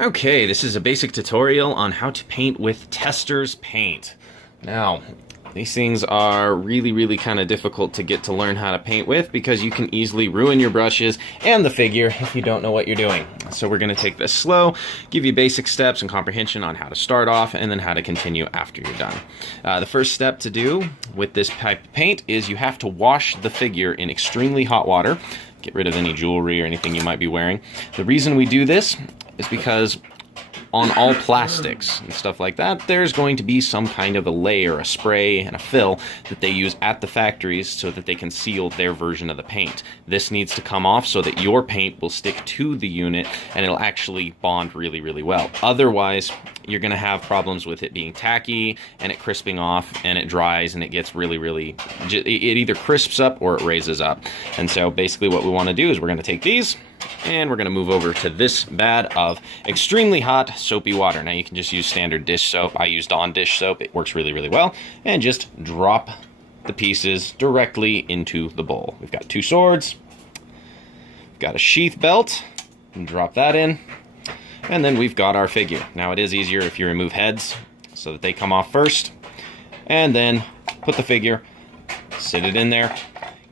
Okay, this is a basic tutorial on how to paint with Tester's paint. Now, these things are really kind of difficult to get to learn how to paint with because you can easily ruin your brushes and the figure if you don't know what you're doing. So we're going to take this slow, give you basic steps and comprehension on how to start off and then how to continue after you're done. The first step to do with this type of paint is you have to wash the figure in extremely hot water. Get rid of any jewelry or anything you might be wearing. The reason we do this is because on all plastics and stuff like that, there's going to be some kind of a layer, a spray, and a fill that they use at the factories so that they can seal their version of the paint. This needs to come off so that your paint will stick to the unit and it'll actually bond really well. Otherwise, you're going to have problems with it being tacky and it crisping off and it dries and it gets it either crisps up or it raises up. And so basically what we want to do is we're going to take these and we're going to move over to this vat of extremely hot soapy water. Now you can just use standard dish soap. I use Dawn dish soap. It works really well. And just drop the pieces directly into the bowl. We've got two swords. We've got a sheath belt. And drop that in. And then we've got our figure. Now it is easier if you remove heads so that they come off first. And then put the figure, sit it in there,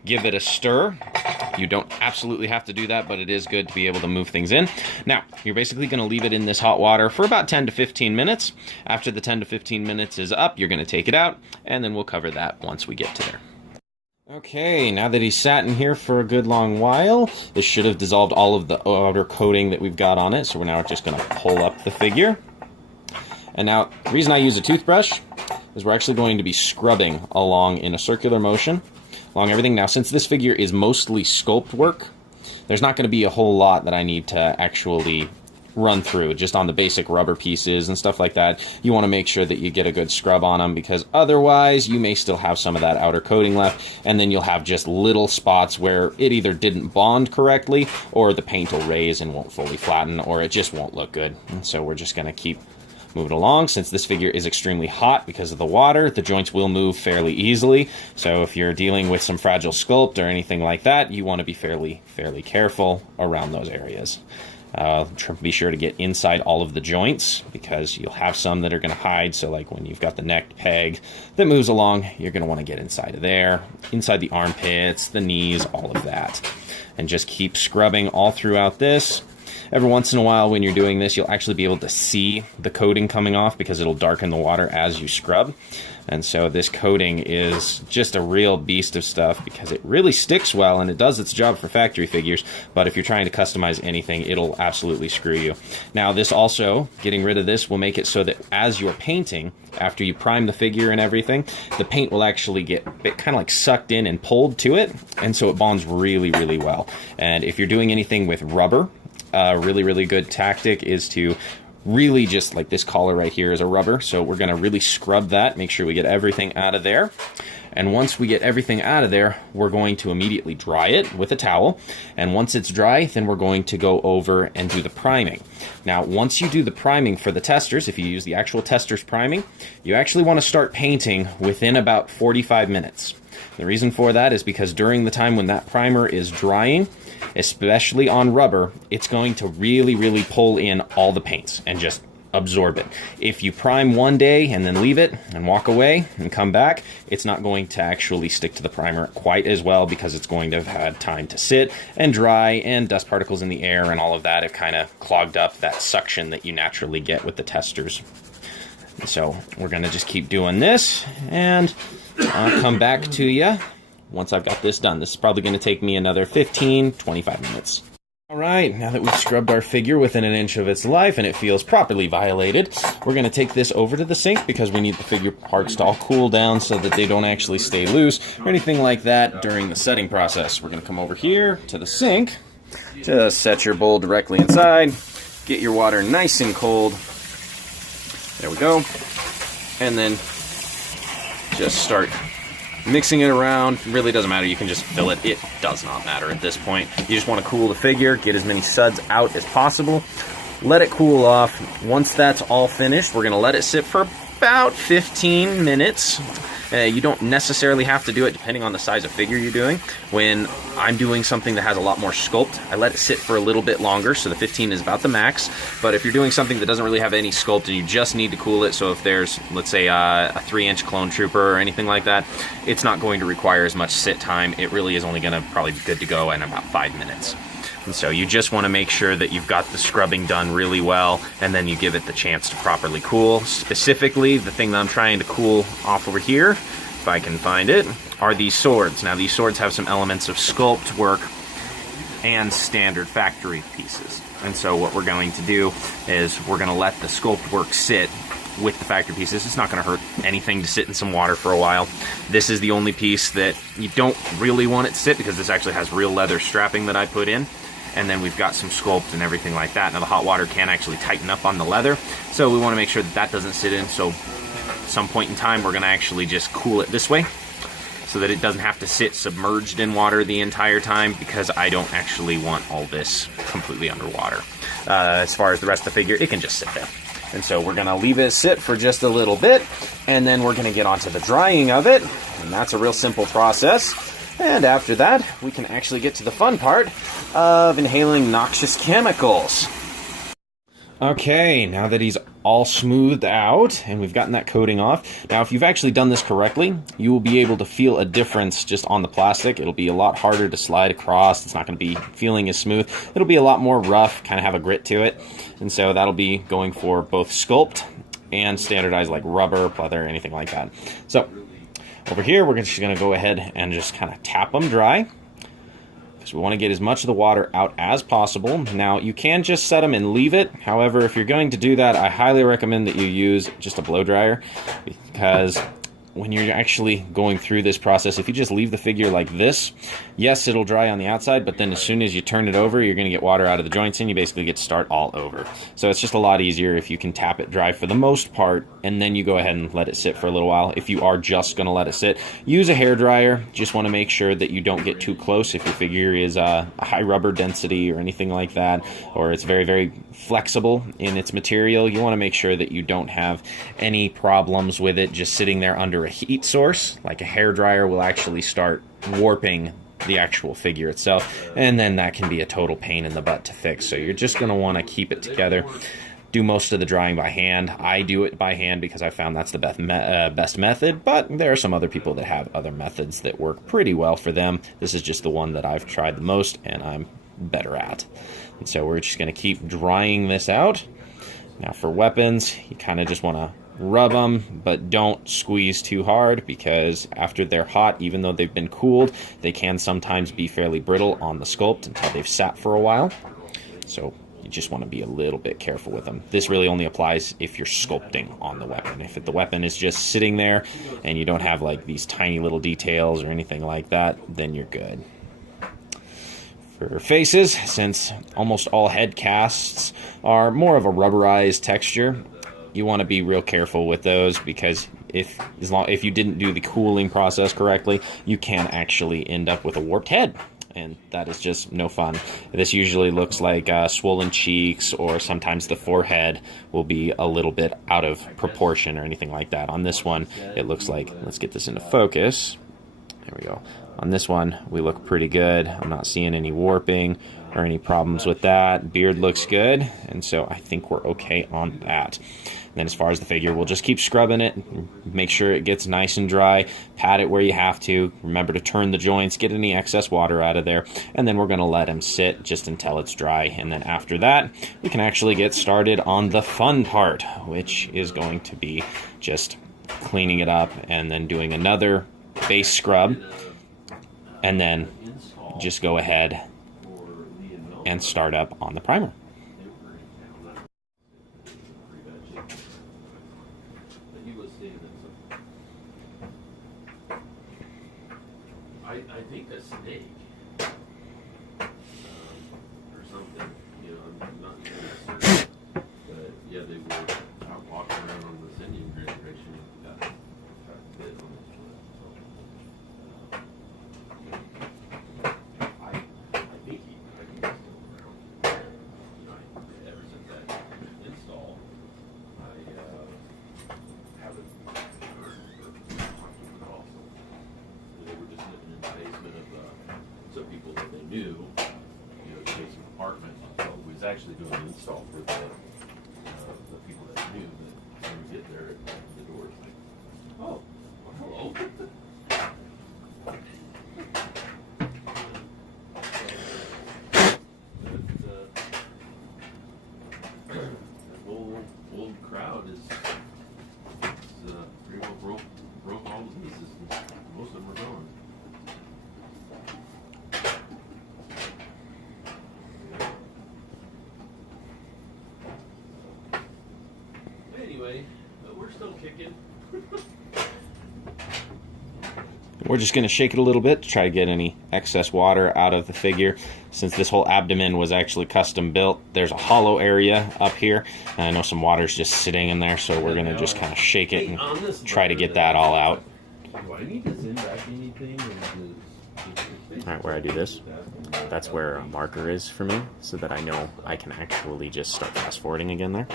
give it a stir. You don't absolutely have to do that, but it is good to be able to move things in. Now, you're basically going to leave it in this hot water for about 10 to 15 minutes. After the 10 to 15 minutes is up, you're going to take it out, and then we'll cover that once we get to there. Okay, now that he's sat in here for a good long while, this should have dissolved all of the outer coating that we've got on it, so we're now just going to pull up the figure. And now, the reason I use a toothbrush is we're actually going to be scrubbing along in a circular motion along everything. Now, since this figure is mostly sculpt work, there's not going to be a whole lot that I need to actually run through just on the basic rubber pieces and stuff like that. You want to make sure that you get a good scrub on them because otherwise you may still have some of that outer coating left and then you'll have just little spots where it either didn't bond correctly or the paint will raise and won't fully flatten or it just won't look good. And so we're just going to keep moving along. Since this figure is extremely hot because of the water, the joints will move fairly easily. So if you're dealing with some fragile sculpt or anything like that, you want to be fairly careful around those areas. Be sure to get inside all of the joints because you'll have some that are going to hide. So like when you've got the neck peg that moves along, you're going to want to get inside of there, inside the armpits, the knees, all of that. And just keep scrubbing all throughout this. Every once in a while when you're doing this, you'll actually be able to see the coating coming off because it'll darken the water as you scrub. And so this coating is just a real beast of stuff because it really sticks well and it does its job for factory figures. But if you're trying to customize anything, it'll absolutely screw you. Now this also, getting rid of this will make it so that as you're painting, after you prime the figure and everything, the paint will actually get kind of like sucked in and pulled to it. And so it bonds really well. And if you're doing anything with rubber, a really good tactic is to really just like this collar right here is a rubber. So we're going to really scrub that, make sure we get everything out of there. And once we get everything out of there, we're going to immediately dry it with a towel. And once it's dry, then we're going to go over and do the priming. Now, once you do the priming for the testers, if you use the actual testers priming, you actually want to start painting within about 45 minutes. The reason for that is because during the time when that primer is drying, especially on rubber, it's going to really pull in all the paints and just absorb it. If you prime one day and then leave it and walk away and come back, it's not going to actually stick to the primer quite as well because it's going to have had time to sit and dry and dust particles in the air and all of that have kind of clogged up that suction that you naturally get with the testers. So we're going to just keep doing this and I'll come back to you once I've got this done. This is probably going to take me another 15-25 minutes. Alright, now that we've scrubbed our figure within an inch of its life and it feels properly violated, we're going to take this over to the sink because we need the figure parts to all cool down so that they don't actually stay loose or anything like that during the setting process. We're going to come over here to the sink, just set your bowl directly inside, get your water nice and cold. There we go. And then just start mixing it around. It really doesn't matter. You can just fill it. It does not matter at this point. You just want to cool the figure, get as many suds out as possible. Let it cool off. Once that's all finished, we're going to let it sit for about 15 minutes. You don't necessarily have to do it depending on the size of figure you're doing. When I'm doing something that has a lot more sculpt, I let it sit for a little bit longer, so the 15 is about the max. But if you're doing something that doesn't really have any sculpt and you just need to cool it, so if there's, let's say, a 3-inch clone trooper or anything like that, it's not going to require as much sit time. It really is only going to probably be good to go in about 5 minutes. And so you just want to make sure that you've got the scrubbing done really well, and then you give it the chance to properly cool. Specifically, the thing that I'm trying to cool off over here, if I can find it, are these swords. Now, these swords have some elements of sculpt work and standard factory pieces. And so what we're going to do is we're going to let the sculpt work sit with the factory pieces. It's not going to hurt anything to sit in some water for a while. This is the only piece that you don't really want it to sit, because this actually has real leather strapping that I put in. And then we've got some sculpt and everything like that. Now, the hot water can actually tighten up on the leather, so we want to make sure that that doesn't sit in. So at some point in time, we're going to actually just cool it this way, so that it doesn't have to sit submerged in water the entire time, because I don't actually want all this completely underwater. As far as the rest of the figure, it can just sit there. And so we're going to leave it sit for just a little bit, and then we're going to get onto the drying of it. And that's a real simple process. And after that, we can actually get to the fun part of inhaling noxious chemicals. Okay, now that he's all smoothed out and we've gotten that coating off, now if you've actually done this correctly, you will be able to feel a difference just on the plastic. It'll be a lot harder to slide across. It's not going to be feeling as smooth. It'll be a lot more rough, kind of have a grit to it. And so that'll be going for both sculpt and standardized, like rubber, pleather, anything like that. So over here, we're just going to go ahead and just kind of tap them dry, because we want to get as much of the water out as possible. Now, you can just set them and leave it. However, if you're going to do that, I highly recommend that you use just a blow dryer, because when you're actually going through this process, if you just leave the figure like this, yes, it'll dry on the outside, but then as soon as you turn it over, you're going to get water out of the joints, and you basically get to start all over. So it's just a lot easier if you can tap it dry for the most part, and then you go ahead and let it sit for a little while. If you are just going to let it sit, use a hair dryer. Just want to make sure that you don't get too close. If your figure is a high rubber density or anything like that, or it's very, very flexible in its material, you want to make sure that you don't have any problems with it just sitting there under a heat source. Like a hair dryer will actually start warping the actual figure itself, and then that can be a total pain in the butt to fix. So you're just going to want to keep it together. Do most of the drying by hand. I do it by hand because I found that's the best method, but there are some other people that have other methods that work pretty well for them. This is just the one that I've tried the most and I'm better at. And so we're just going to keep drying this out. Now for weapons, you kind of just want to rub them, but don't squeeze too hard, because after they're hot, even though they've been cooled, they can sometimes be fairly brittle on the sculpt until they've sat for a while. So you just want to be a little bit careful with them. This really only applies if you're sculpting on the weapon. If the weapon is just sitting there and you don't have like these tiny little details or anything like that, then you're good. For faces, since almost all head casts are more of a rubberized texture, you want to be real careful with those, because if you didn't do the cooling process correctly, you can actually end up with a warped head, and that is just no fun. This usually looks like swollen cheeks, or sometimes the forehead will be a little bit out of proportion or anything like that. On this one, it looks like, let's get this into focus. There we go. On this one, we look pretty good. I'm not seeing any warping or any problems with that. Beard looks good, and so I think we're okay on that. And then as far as the figure, we'll just keep scrubbing it, make sure it gets nice and dry, pat it where you have to, remember to turn the joints, get any excess water out of there, and then we're going to let him sit just until it's dry. And then after that, we can actually get started on the fun part, which is going to be just cleaning it up and then doing another base scrub, and then just go ahead and start up on the primer. I think a snake or something, you know, I'm not really certain, but yeah, they were out walking around on this Indian reservation and got bit on his foot. So, I think he's still around. You know, ever since that install, I haven't actually doing an install for the people that knew that when we get there, the door is like, oh, well, hello. The whole crowd is pretty well broke all the pieces. Most of them are gone. Anyway, we're still kicking. We're just going to shake it a little bit to try to get any excess water out of the figure. Since this whole abdomen was actually custom built, there's a hollow area up here, and I know some water's just sitting in there, so we're going to just kind of shake it and try to get that all out. Do I need to send back anything? Alright, where I do this, that's where a marker is for me, so that I know I can actually just start fast forwarding again there.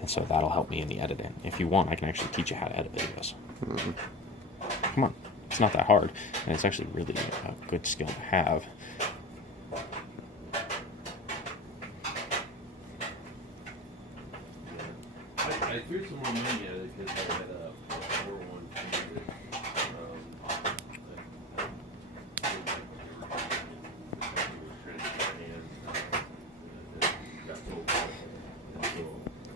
And so that'll help me in the editing. If you want, I can actually teach you how to edit videos. Come on, it's not that hard, and it's actually really a good skill to have. I threw some more money at it because I had a 401k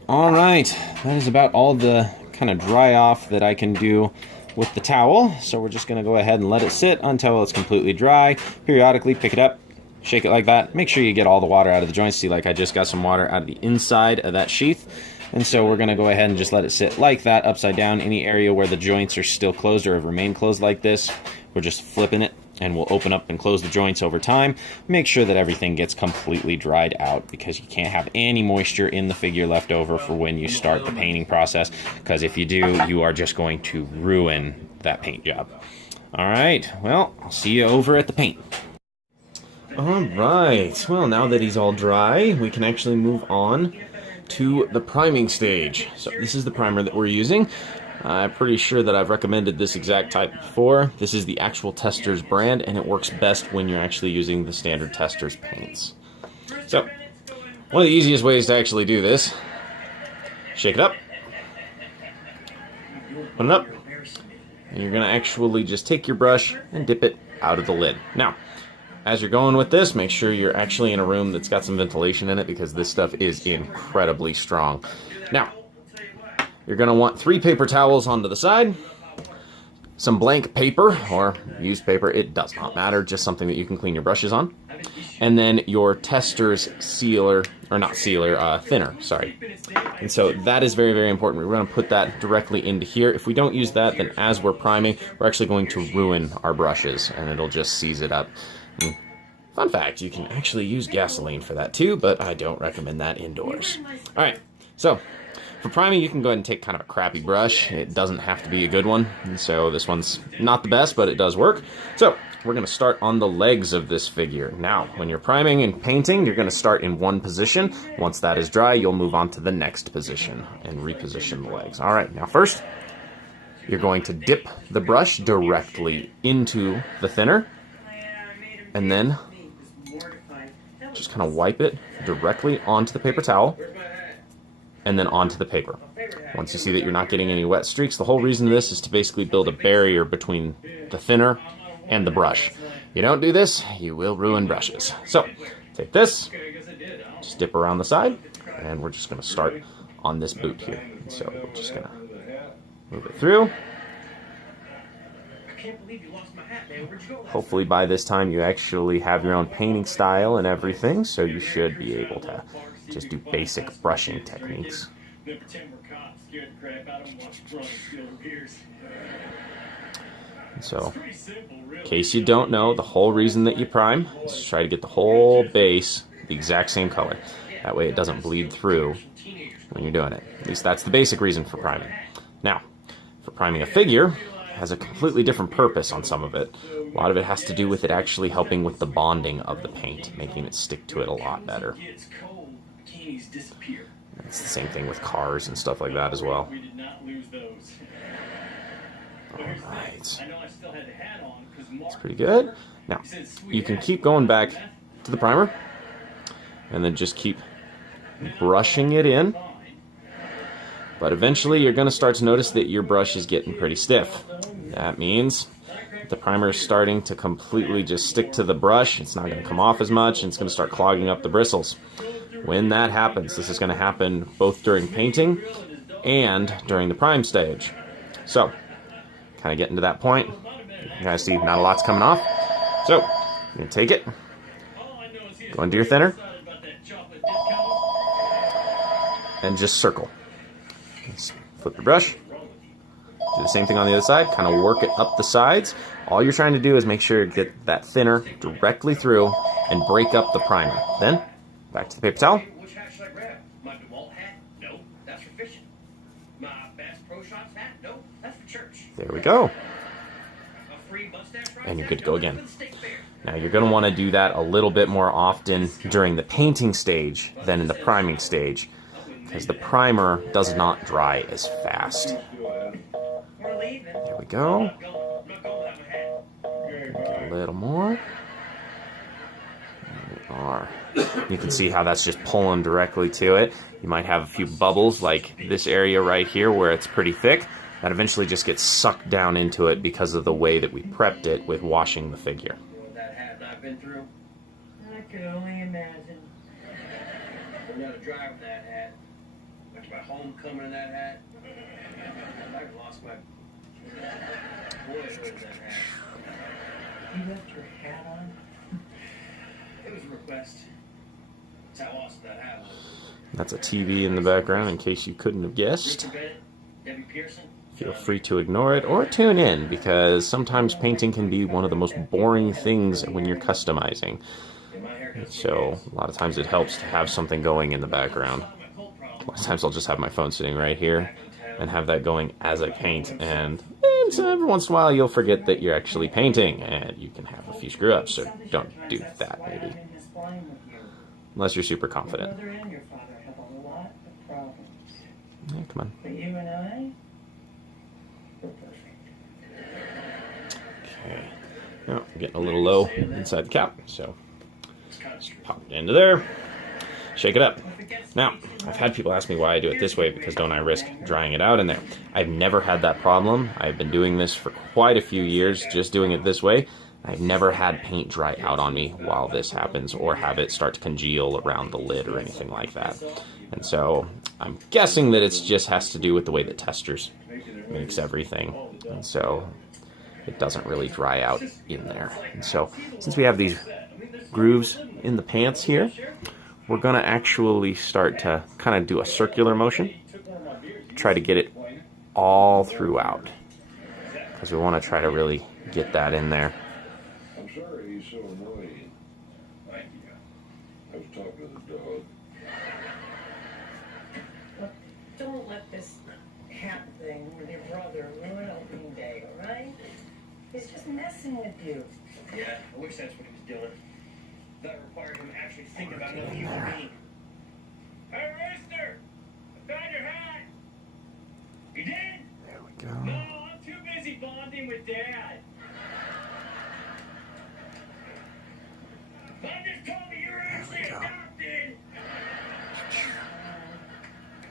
All right, that is about all the kind of dry off that I can do with the towel. So we're just going to go ahead and let it sit until it's completely dry. Periodically pick it up, shake it like that. Make sure you get all the water out of the joints. See, like I just got some water out of the inside of that sheath. And so we're going to go ahead and just let it sit like that, upside down. Any area where the joints are still closed or have remained closed like this, we're just flipping it, and we'll open up and close the joints over time. Make sure that everything gets completely dried out, because you can't have any moisture in the figure left over for when you start the painting process, because if you do, you are just going to ruin that paint job. All right, well, I'll see you over at the paint. All right, well, now that he's all dry, we can actually move on to the priming stage. So this is the primer that we're using. I'm pretty sure that I've recommended this exact type before. This is the actual Testors brand, and it works best when you're actually using the standard Testors paints. So, one of the easiest ways to actually do this, shake it up, put it up, and you're going to actually just take your brush and dip it out of the lid. Now, as you're going with this, make sure you're actually in a room that's got some ventilation in it, because this stuff is incredibly strong. Now, you're going to want 3 paper towels onto the side, some blank paper or used paper, it does not matter, just something that you can clean your brushes on, and then your Testors sealer, or not sealer, thinner, sorry. And so that is very, very important. We're going to put that directly into here. If we don't use that, then as we're priming, we're actually going to ruin our brushes, and it'll just seize it up. And fun fact, you can actually use gasoline for that too, but I don't recommend that indoors. Alright, so for priming, you can go ahead and take kind of a crappy brush. It doesn't have to be a good one, and so this one's not the best, but it does work. So we're going to start on the legs of this figure. Now, when you're priming and painting, you're going to start in one position. Once that is dry, you'll move on to the next position and reposition the legs. All right, now first, you're going to dip the brush directly into the thinner, and then just kind of wipe it directly onto the paper towel, and then onto the paper. Once you see that you're not getting any wet streaks, the whole reason of this is to basically build a barrier between the thinner and the brush. You don't do this, you will ruin brushes. So, take this, just dip around the side, and we're just going to start on this boot here. So we're just going to move it through. Hopefully by this time you actually have your own painting style and everything, so you should be able to just do basic brushing techniques. So, in case you don't know, the whole reason that you prime is to try to get the whole base the exact same color. That way it doesn't bleed through when you're doing it. At least that's the basic reason for priming. Now, for priming a figure, it has a completely different purpose on some of it. A lot of it has to do with it actually helping with the bonding of the paint, making it stick to it a lot better. It's the same thing with cars and stuff like that as well. Alright. That's pretty good. Now, you can keep going back to the primer, and then just keep brushing it in. But eventually you're going to start to notice that your brush is getting pretty stiff. That means the primer is starting to completely just stick to the brush. It's not going to come off as much, and it's going to start clogging up the bristles. When that happens, this is going to happen both during painting and during the prime stage. So, kind of getting to that point. You guys see not a lot's coming off. So, you're going to take it, go into your thinner, and just circle. Just flip the brush. Do the same thing on the other side. Kind of work it up the sides. All you're trying to do is make sure you get that thinner directly through and break up the primer. Then, back to the paper towel. Which hat should I grab? My DeWalt hat? No, that's for fishing. My Bass Pro Shops hat? No, that's for church. There we go. A free mustache ride? And you're good to go again. Now you're going to want to do that a little bit more often during the painting stage than in the priming stage, because the primer does not dry as fast. There we go. Get a little more. There we are. You can see how that's just pulling directly to it. You might have a few bubbles like this area right here where it's pretty thick. That eventually just gets sucked down into it because of the way that we prepped it with washing the figure. That hat I've been through. I could only imagine. Learned how to drive with that hat. Went to my homecoming in that hat. I've lost my boyhood in that hat. You left your hat on? It was a request. That's how awesome that hat was. That's a TV in the background in case you couldn't have guessed. Debbie Pearson. Feel free to ignore it or tune in, because sometimes painting can be one of the most boring things when you're customizing. So a lot of times it helps to have something going in the background. A lot of times I'll just have my phone sitting right here and have that going as I paint, and so every once in a while you'll forget that you're actually painting and you can have a few screw ups, so don't do that maybe. Unless you're super confident. Yeah, come on. But you and I, we're perfect. Okay. Now, I'm getting a little low inside the cap, so just pop it into there. Shake it up. Now, I've had people ask me why I do it this way, because don't I risk drying it out in there? I've never had that problem. I've been doing this for quite a few years, just doing it this way. I've never had paint dry out on me while this happens, or have it start to congeal around the lid or anything like that. And so I'm guessing that it just has to do with the way that testers makes everything. And so it doesn't really dry out in there. And so since we have these grooves in the pants here, we're going to actually start to kind of do a circular motion, try to get it all throughout, because we want to try to really get that in there. I'm sorry he's so annoying. Thank you. I was talking to the dog. Look, don't let this hat thing with your brother ruin opening day, all right? He's just messing with you. Yeah, I wish that's what he was doing. That required him to actually think about another human being. Hey, Rooster! I found your hat! You did? There we go. No, I'm too busy bonding with Dad. Mom just told me you're actually adopted!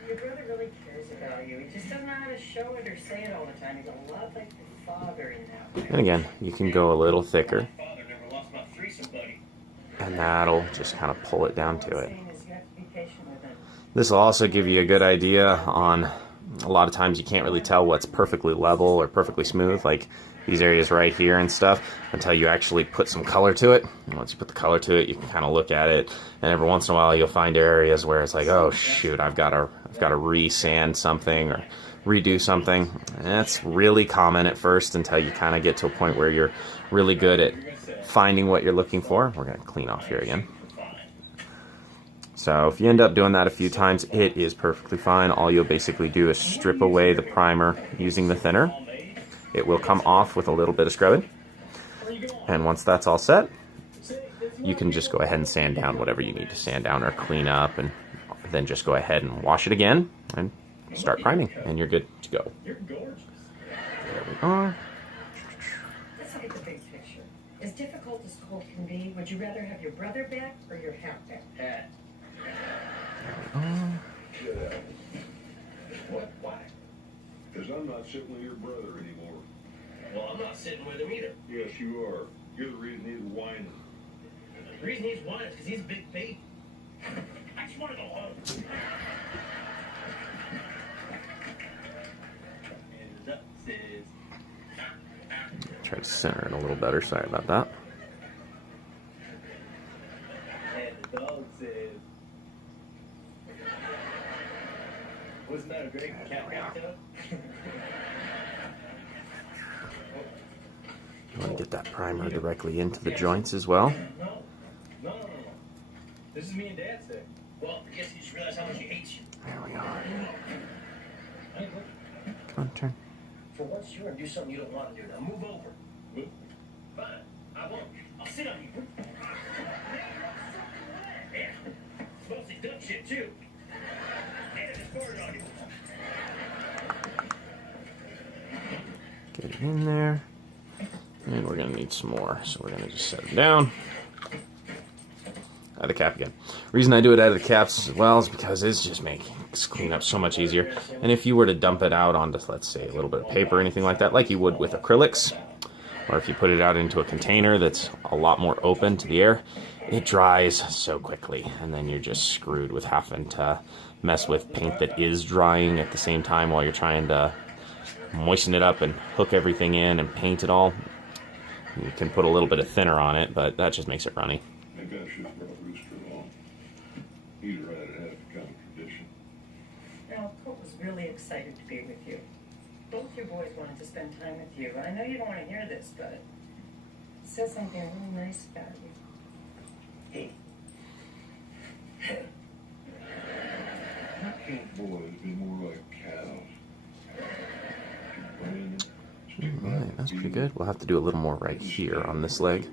Your brother really cares about you. He just doesn't know how to show it or say it all the time. He's a lot like your father in that way. And again, you can go a little thicker, My father never lost my threesome buddy. and that'll just kind of pull it down to it. This will also give you a good idea on, a lot of times you can't really tell what's perfectly level or perfectly smooth, like these areas right here and stuff, until you actually put some color to it. And once you put the color to it, you can kind of look at it, and every once in a while you'll find areas where it's like, oh shoot, I've got to re-sand something or redo something. And that's really common at first until you kind of get to a point where you're really good at finding what you're looking for. We're going to clean off here again. So if you end up doing that a few times, it is perfectly fine. All you'll basically do is strip away the primer using the thinner. It will come off with a little bit of scrubbing. And once that's all set, you can just go ahead and sand down whatever you need to sand down or clean up, and then just go ahead and wash it again and start priming, and you're good to go. There we are. Let's look at the big picture. As difficult as cold can be, would you rather have your brother back or your hat back? Hat. Get out. What? Why? Because I'm not sitting with your brother anymore. Well, I'm not sitting with him either. Yes, you are. You're the reason he's whining. The reason he's whining is because he's a big baby. I just want to go home. Hands up, sis. Try to center it a little better. Sorry about that. And the dog says, what's the matter, Greg? Cat got to? You want to get that primer directly into the joints as well. No. This is me and Dad said. Well, I guess you just realize how much he hates you. There we are. Hey, look, Come on, turn. for once, you're going to do something you don't want to do. Now move over. Fine. I won't. I'll sit on you. Yeah. It's mostly duck shit, too. And I just farted on you. Get it in there. And we're going to need some more, so we're going to just set it down. Out of the cap again. Reason I do it out of the caps as well is because it's just making cleanup so much easier. And if you were to dump it out onto, let's say, a little bit of paper or anything like that, like you would with acrylics, or if you put it out into a container that's a lot more open to the air, it dries so quickly, and then you're just screwed with having to mess with paint that is drying at the same time while you're trying to moisten it up and hook everything in and paint it all. You can put a little bit of thinner on it, but that just makes it runny. Maybe I should have brought Rooster along. He'd rather have become a tradition. Now, Colt was really excited to be with you. Both your boys wanted to spend time with you. I know you don't want to hear this, but it says something really nice about you. Hey. Why can't boys be more like cows? Alright, that's pretty good. We'll have to do a little more right here on this leg.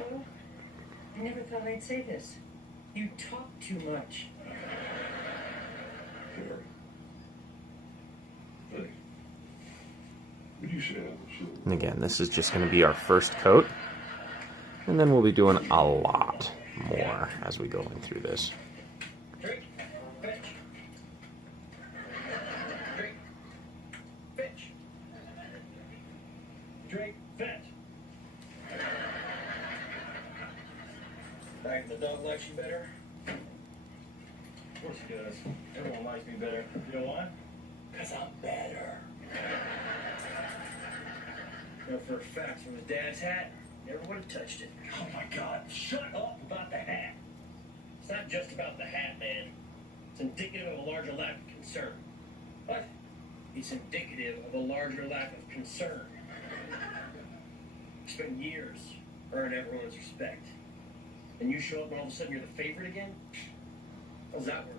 Oh, I never thought I'd say this. You talk too much. Sorry. Thanks. Would you say I'm silver? And again, this is just going to be our first coat. And then we'll be doing a lot more as we go in through this. Drink. Fetch. Drink. Fetch. Drink. Fetch. Right, the dog likes you better? Of course he does. Everyone likes me better. You know why? Because I'm better. You know, for a fact, from his dad's hat, never would have touched it. Oh my God, shut up about the hat. It's not just about the hat, man. It's indicative of a larger lack of concern. What? It's indicative of a larger lack of concern. You spend years earning everyone's respect. And you show up and all of a sudden you're the favorite again? How does that work?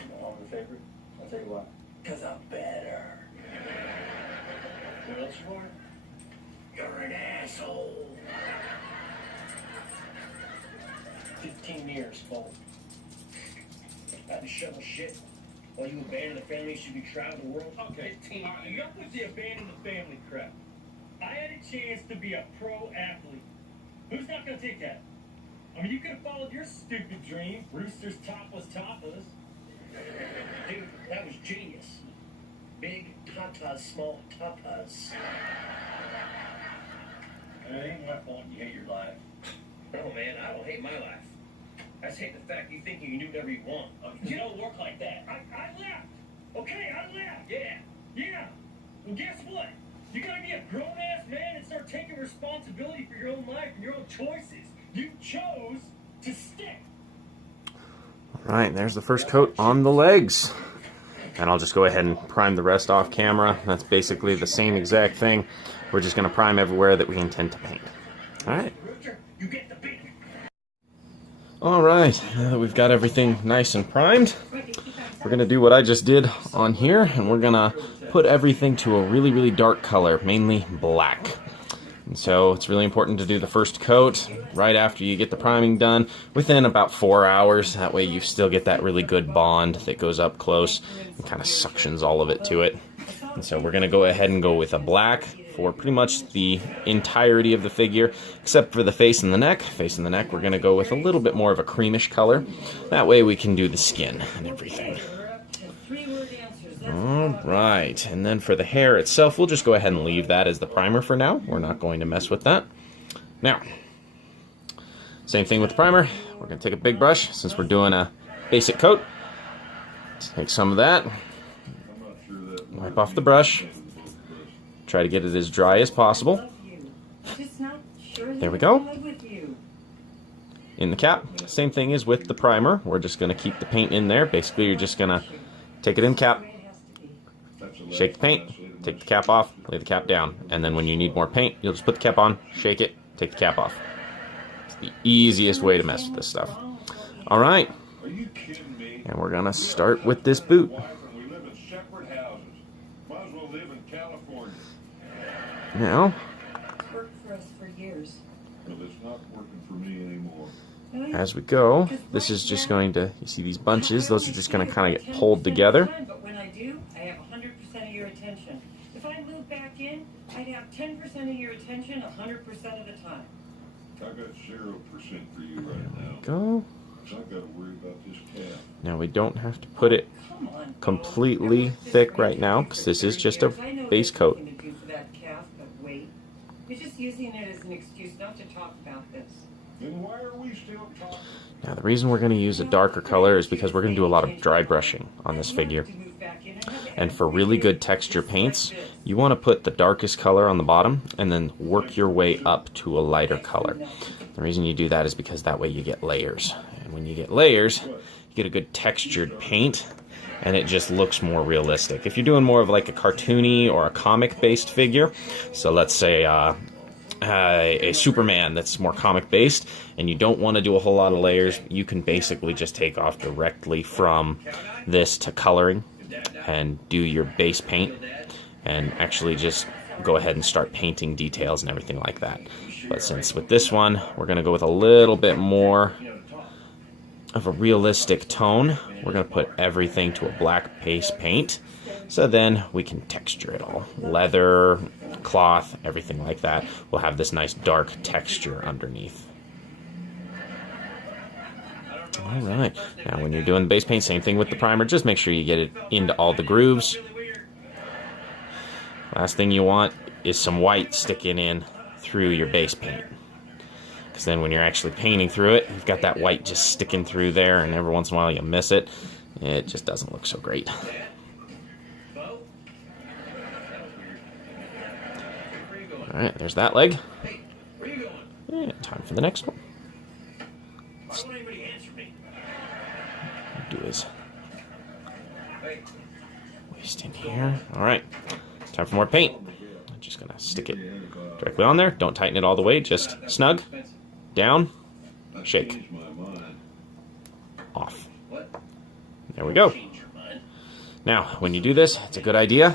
I'm the favorite? I'll tell you why. Because I'm better. What else you are? You're an asshole. 15 years, Paul. Had to shovel shit while you abandoned the family, you should be traveling the world. Okay, 15 all right, years. enough with the abandon the family crap. I had a chance to be a pro athlete. Who's not going to take that? I mean, you could have followed your stupid dream, Rooster's topless tapas. Dude, that was genius. Big tatas, small tapas. It ain't my fault you hate your life. No, man, I don't hate my life. I just hate the fact you think you can do whatever you want. You don't work like that. I left. Okay, I left. Yeah. Yeah. Well, guess what? You gotta be a grown-ass man and start taking responsibility for your own life and your own choices. You chose to stick. Alright, there's the first coat on the legs. And I'll just go ahead and prime the rest off camera. That's basically the same exact thing. We're just going to prime everywhere that we intend to paint. Alright. Rooster, you get the beat. Alright, now that we've got everything nice and primed, we're going to do what I just did on here, and we're going to put everything to a really, really dark color, mainly black. And so it's really important to do the first coat right after you get the priming done, within about 4 hours. That way you still get that really good bond that goes up close and kind of suctions all of it to it. And so we're going to go ahead and go with a black for pretty much the entirety of the figure, except for the face and the neck. Face and the neck, we're going to go with a little bit more of a creamish color. That way we can do the skin and everything. Alright, and then for the hair itself, we'll just go ahead and leave that as the primer for now. We're not going to mess with that. Now, same thing with the primer. We're going to take a big brush, since we're doing a basic coat. Take some of that, wipe off the brush, try to get it as dry as possible. There we go. In the cap, same thing as with the primer. We're just going to keep the paint in there. Basically, you're just going to take it in the cap, shake the paint, take the cap off, lay the cap down, and then when you need more paint, you'll just put the cap on, shake it, take the cap off. It's the easiest way to mess with this stuff. Alright, and we're going to start with this boot. Now, as we go, this is just going to, you see these bunches, those are just going to kind of get pulled together. But when I do, I have 100% of your attention. If I move back in, I'd have 10% of your attention 100% of the time. I got 0% for you right now. Go. I got to worry about this calf. Now we don't have to put it completely thick right now, because this is just a base coat. You're just using it as an excuse not to talk about this. Then why are we still talking? Now the reason we're going to use a darker color is because we're going to do a lot of dry brushing on this figure. And for really good texture paints, you want to put the darkest color on the bottom and then work your way up to a lighter color. The reason you do that is because that way you get layers. And when you get layers, you get a good textured paint, and it just looks more realistic. If you're doing more of like a cartoony or a comic-based figure, so let's say a Superman that's more comic-based, and you don't want to do a whole lot of layers, you can basically just take off directly from this to coloring and do your base paint, and actually just go ahead and start painting details and everything like that. But since with this one, we're going to go with a little bit more of a realistic tone, we're going to put everything to a black base paint, so then we can texture it all. Leather, cloth, everything like that. We'll have this nice dark texture underneath. Alright, now when you're doing the base paint, same thing with the primer, just make sure you get it into all the grooves. Last thing you want is some white sticking in through your base paint. Because then when you're actually painting through it, you've got that white just sticking through there, and every once in a while you miss it. It just doesn't look so great. Alright, there's that leg. And time for the next one. Do is waste in here. Alright, time for more paint. I'm just going to stick it directly on there. Don't tighten it all the way, just snug. Down, shake, off. There we go. Now, when you do this, it's a good idea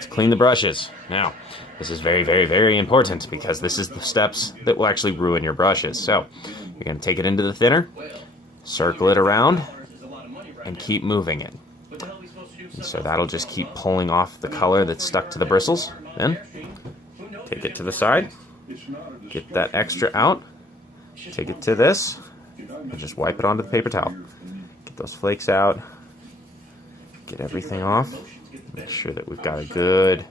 to clean the brushes. Now, this is very, very, very important because this is the steps that will actually ruin your brushes. So, you're going to take it into the thinner, circle it around, and keep moving it. And so that'll just keep pulling off the color that's stuck to the bristles. Then, take it to the side, get that extra out, take it to this, and just wipe it onto the paper towel. Get those flakes out, get everything off, make sure that we've got a good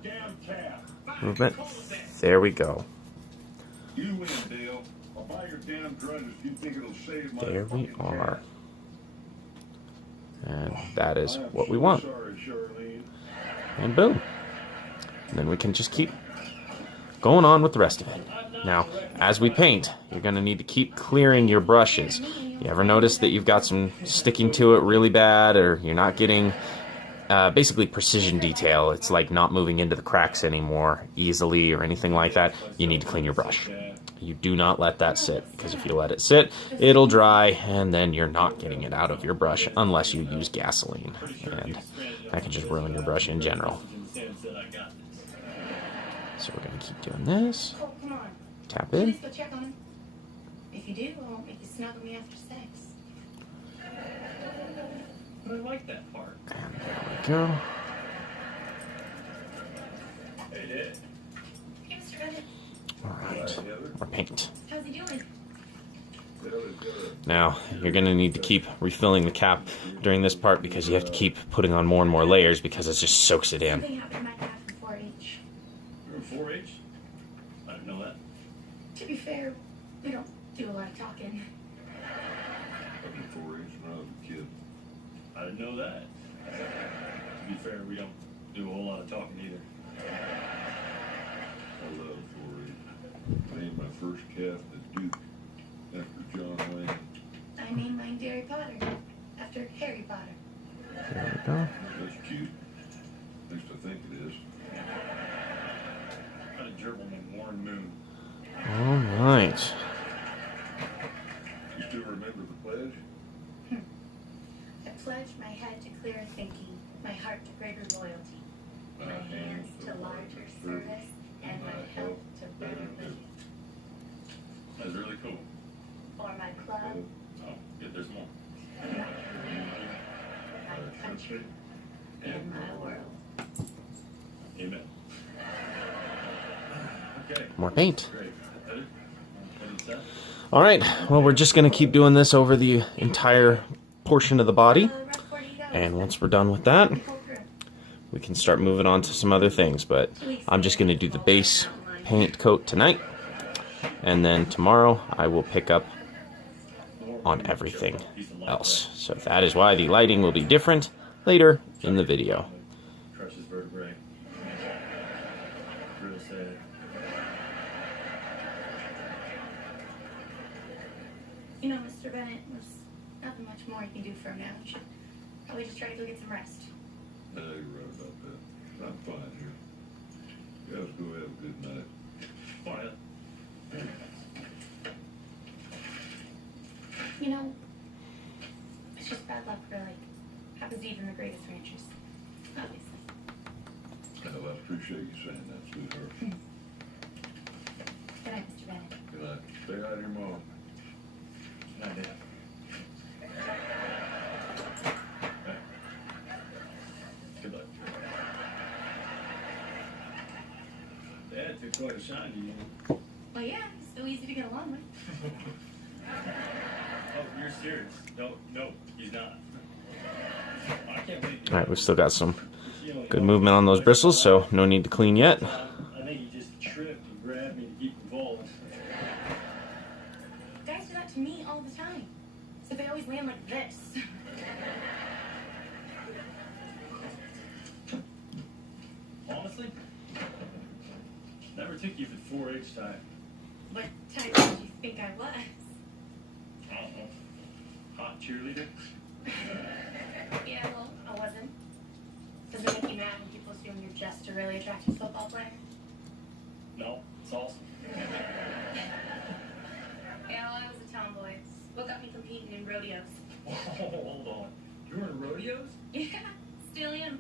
movement. There we go. There we are. And that is what we want. And boom. And then we can just keep going on with the rest of it. Now, as we paint, you're going to need to keep clearing your brushes. You ever notice that you've got some sticking to it really bad, or you're not getting basically precision detail? It's like not moving into the cracks anymore easily or anything like that. You need to clean your brush. You do not let that sit, because if you let it sit, it'll dry, and then you're not getting it out of your brush unless you use gasoline, and that can just ruin your brush in general. So we're going to keep doing this. Oh, come on. Tap Please in. go check on him. If you do, I won't make you snuggle me after sex. But I like that part. And there we go. Hey, Dad. more paint. How's he doing? Now, you're going to need to keep refilling the cap during this part because you have to keep putting on more and more layers because it just soaks it in. Something happened to my calf in 4-H. You're in 4-H? I didn't know that. To be fair, we don't do a lot of talking. I've been 4-H when I was a kid. I didn't know that. To be fair, we don't do a whole lot of talking either. I love 4-H. Named my first calf the Duke after John Wayne. I named mine Harry Potter after Harry Potter. There we go. That's cute. At least I think it is. I had a gerbil named Warren Moon. All right. You still remember the pledge? I pledge my head to clearer thinking, my heart to greater loyalty, my hands to larger service, and my health to better living. That's really cool. For my club, Oh, yeah, there's more. my country, and my world. Amen. Okay, More paint. great. Edit? Edit set? All right. Well, we're just going to keep doing this over the entire portion of the body. Rest 48 hours. And once we're done with that, Pull through. we can start moving on to some other things. But I'm just going to do the base paint coat tonight. And then tomorrow I will pick up on everything else. So that is why the lighting will be different later in the video. Crushes vertebrae. Real sad. You know, Mr. Bennett, there's nothing much more you can do for him now. You should probably just try to go get some rest. No, you're right about that. I'm fine here. You guys go have a good night. Quiet. You know, it's just bad luck, really. Happens to even the greatest ranchers. Obviously. Well, I appreciate you saying that, sweetheart. Good night, Mr. Bennett. Good night. Stay out of your mom. Not dead. Good luck. Dad took quite a shine to you. Well, yeah, he's so easy to get along with. Oh, you're serious? No, he's not. I can't believe you. All right, we've still got some You only good know- movement on those bristles, so no need to clean yet. I think you just tripped and grabbed me to keep involved. Guys do that to me all the time. So they always land like this. Honestly, never took you for 4-H time. What type did you think I was? I don't know. Hot cheerleader? Yeah, well, I wasn't. Does it make you mad when people assume you're just a really attractive football player? No, it's awesome. Yeah, well, I was a tomboy. What got me competing in rodeos? Oh, hold on. You were in rodeos? Yeah, still am.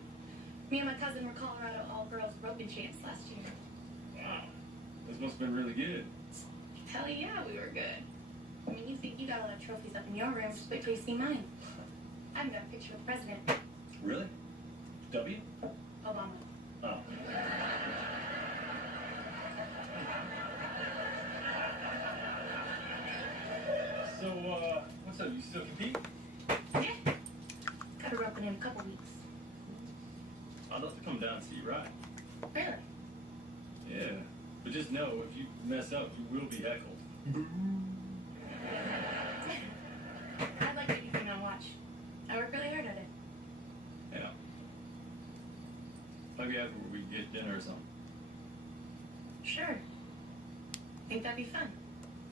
Me and my cousin were Colorado all-girls roping champs last year. Wow. This must have been really good. Hell yeah, we were good. I mean, you think you got a lot of trophies up in your room, just wait till you see mine. I even got a picture with the president, Really? W? Obama. Oh. So, what's up? You still compete? Yeah. Got a roping in a couple weeks. I'd love to come down and see you ride. Really? Yeah. But just know, if you mess up, you will be heckled. I'd like anything on watch. I work really hard at it. Yeah. Maybe afterward we can get dinner or something. Sure. Think that'd be fun.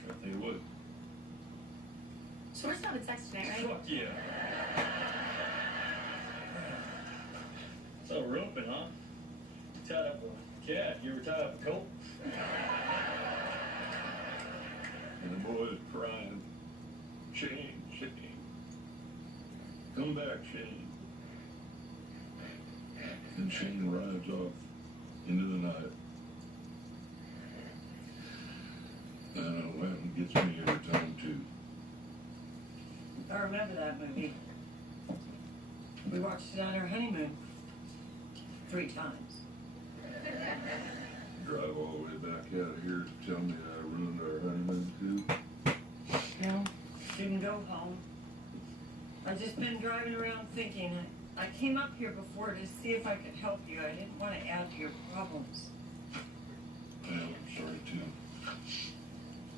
I think it would. So we're still having sex tonight, right? Fuck yeah. So roping, huh? You tied up a cat. You ever tied up a colt? And the boy's crying, Shane, Shane. Come back, Shane. And Shane rides off into the night. And Latin gets me every time, too. I remember that movie. We watched it on our honeymoon 3 times. drive all the way back out of here to tell me I ruined our honeymoon too? No, didn't go home. I've just been driving around thinking. I came up here before to see if I could help you. I didn't want to add to your problems. Well, I'm sorry too.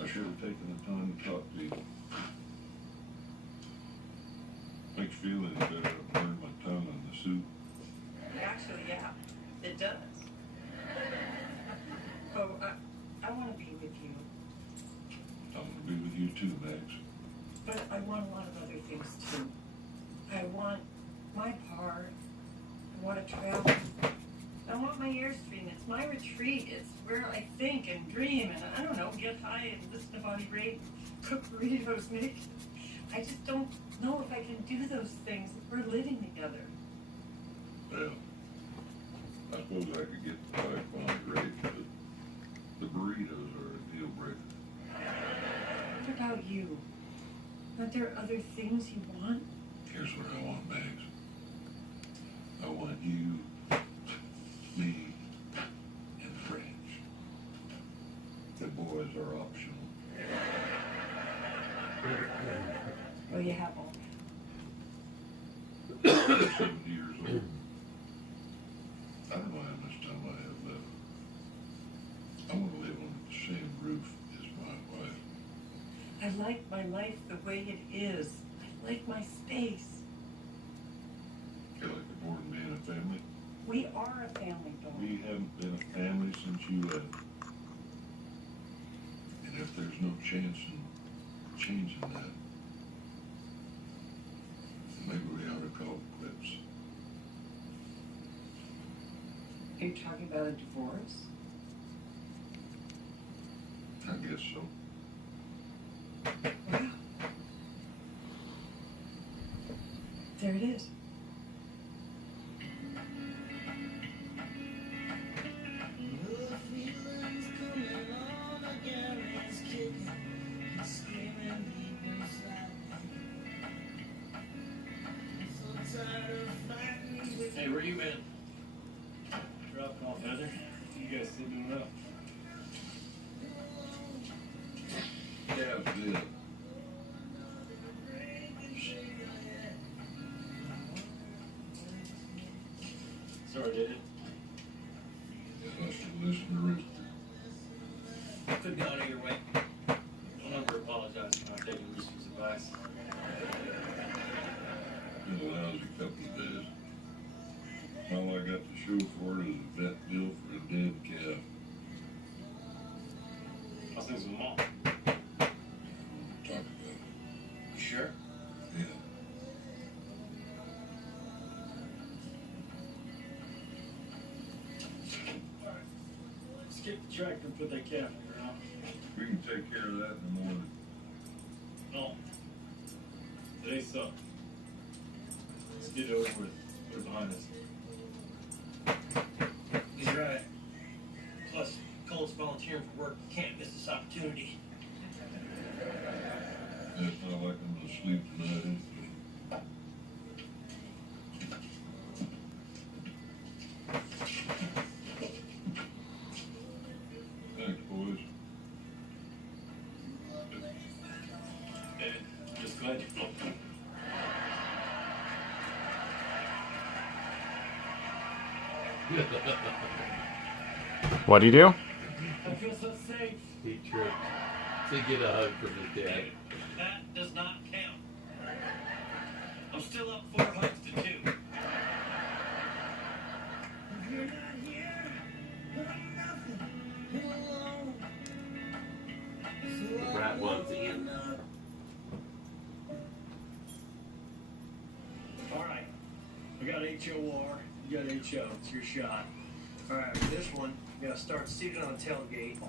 I should have taken the time to talk to you. Makes you feel any better to burn my tongue on the soup. Actually, yeah, it does. Oh, I want to be with you, I'm gonna be with you too, Max. but I want a lot of other things too. I want my part. I want to travel. I want my Airstream. It's my retreat. It's where I think and dream and, I don't know, get high and listen to Bonnie Raitt, cook burritos, I just don't know if I can do those things if we're living together. Well, I suppose I could get the wife on great, but the burritos are a deal breaker. What about you? Aren't there other things you want? Here's what I want, Max. I want you, me, and French. The boys are optional. Well, you have all. I'm 70 years old. I don't know how much time I have left. I want to live under the same roof as my wife. I like my life the way it is. I like my space. You like it more than being a family? We are a family, Dawn. We haven't been a family since you left. And if there's no chance in changing that, maybe we ought to call it quits. Are you talking about a divorce? I guess so. Well, there it is. Hey, where you been? Dropping off Heather? You guys sleeping it up? Yeah, it did. Sorry, did it? You must have listened to Rooster. Could have gone either way. Don't ever apologize for not taking Rooster's advice. Been a lousy couple of days. All I got to show for it is a vet bill for a dead calf. How's things with Mom? Talk about it. You sure? Yeah. Alright. Skip the tractor and put that calf in the ground. We can take care of that in the morning. No. Today sucked. Let's get it over with. Put it behind us. He's right. Plus, Cole's volunteering for work. Can't miss this opportunity. It's not like I'm gonna sleep tonight, is it? Thanks, boys. David, just go ahead. What do you do? I feel so safe. He tripped to get a hug from his dad. David, that does not count. I'm still up 4 hugs to 2. If you're not here, then I'm nothing. You're alone. So Rat loves Ian. Alright. I got HOR. You got HO. It's your shot. Alright, for this one, you gotta start seated on tailgate.